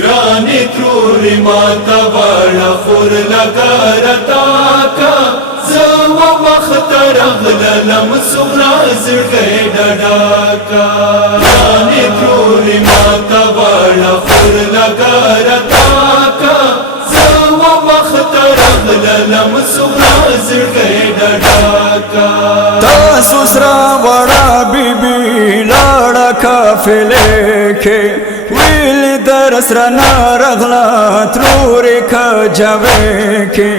گرانی تروری ماتا والا خور لگا رتاکا زو مختر اغللم سغرا زرگی ڈاکا گرانی تروری ماتا والا خور لگا رتاکا زو مختر اغللم سغرا زرگی ڈاکا تاسو سرا وڑا بی بی لاڑا کافلے کے ویل در سرا نارغلا تروری کجاوے کے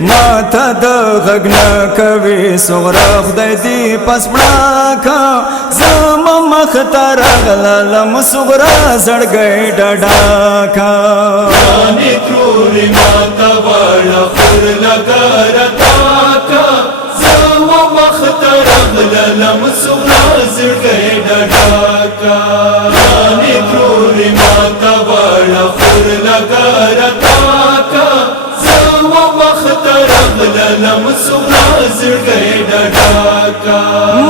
ماتا دا غگنا کوي سغرا خدای دی پس بڑاکا زم مختار غلالم سغرا زړګی ډډاکا گرانی تروری ماتا والا خور لگا رتاکا زو مختر اغللم سغرا زرگی ڈاکا گرانی تروری ماتا والا خور لگا رتاکا زو مختر اغللم سغرا زرگی ڈاکا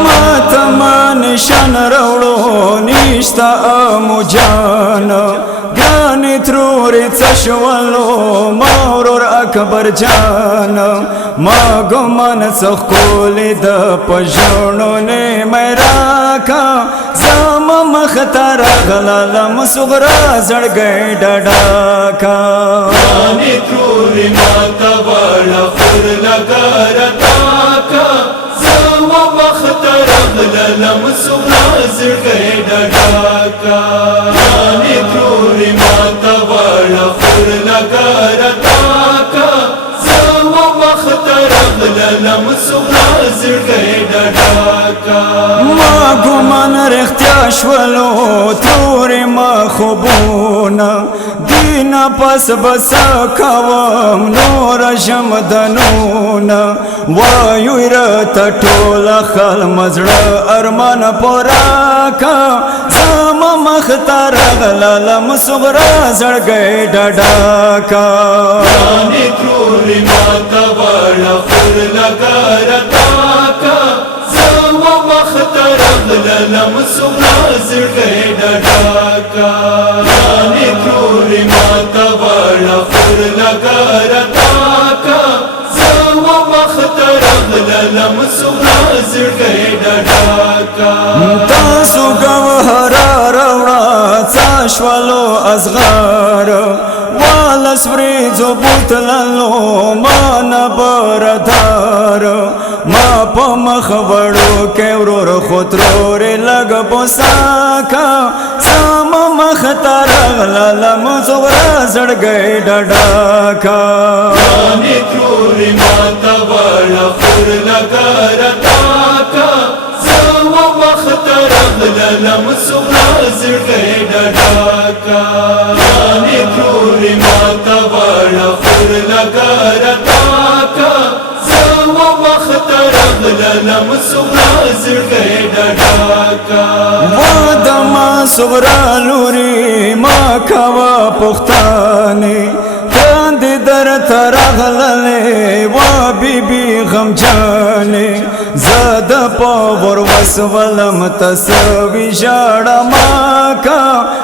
ماتا ما نشان روڑو نیشتا امو جانا گرانی تروری تشوالو مورور اکبر جانا ما گمان سخولی دا پجونو نی میراکا زم مختار غلالم سغرا زړګی ډډاکا گرانی تروری ماتا والا خور لگا رتاکا زو مختر اغللم سغرا زرگی ڈاکا گرانی تروری ماتا والا خور لگا رتاکا زو مختر اغللم سغرا زرگی ڈاکا ما گمان رختیا شولو تروری ما خوبونا دینا پس بسا کوام نور شمدنونا وایوی رتا ټولا خل مزړه ارمان پوراکا زم مختار غلالم سغرا زړګی ډډاکا گرانی تروری ماتا والا خور لگا رتاکا زو مختر اغللم سغرا زرگی ڈاکا گرانی تروری ماتا والا خور لگا رتاکا زو مختر اغللم سغرا زرگی ڈاکا تاسو گوهرا روڑا چاشوالو ازغار والس وریزو بوتللو ما بردار ما پا مخبرو که ورور خطروری لگ بوساکا سام مختار غلالم سغرا زړګی ډډاکا گرانی تروری ماتا والا خور لگا رتاکا زو مختر اغللم سغرا زرگی ڈاکا گرانی تروری ماتا والا خور لگا رتاکا زو مختر اغللم سغرا زرگی ڈاکا وادما سغرا لوری ما کوا پختانی کاندی در ترغللی و بی بی غم جانی زد پاور وسولم تسوی جاڑا ماکا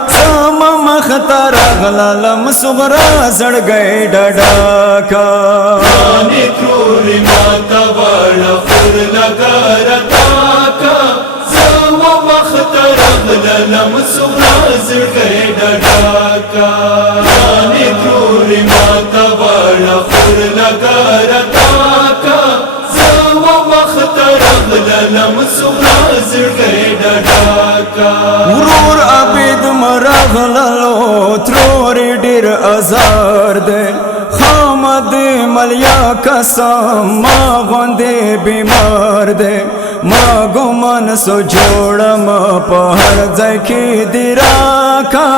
زم مختار غلالم سغرا زړګی ډډاکا گرانی تروری ماتا والا خور لگا رتاکا زو مختر اغللم سغرا زرگی ڈاکا گرانی تروری ماتا والا خور لگا رتاکا زو مختر اغللم سغرا زرگی ڈاکا ورور عبید مرغللو تروری ډیر ازار دے خامد ملیا قسم ما غوندې بیمار دے ما ګمان سو جوړم په هر ځای کې دی راکا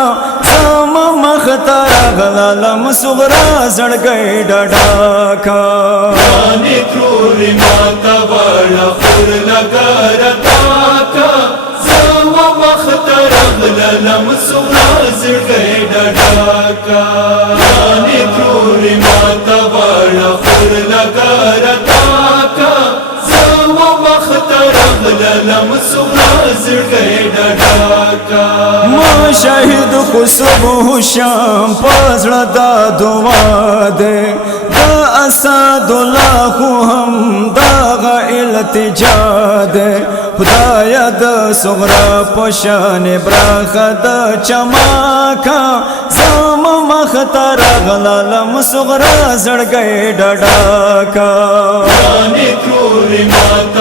زم مختار غلالم سغرا زړګی ډډاکا گرانی تروری ماتا والا خور لگا رتاکا زو مختر اغللم سغرا زرگی ڈاکا گرانی تروری ماتا والا خور لگا رتاکا زو مختر اغللم سغرا زرگی ڈاکا ما شهید کو صبح شام پزړه دا دعا ده دا اسد الله خو هم دا التجا ده خدایا د صغرا پشان برخه د چماکا زم مختار غلالم صغرا زړګي ډډا کا جان ترور ماتا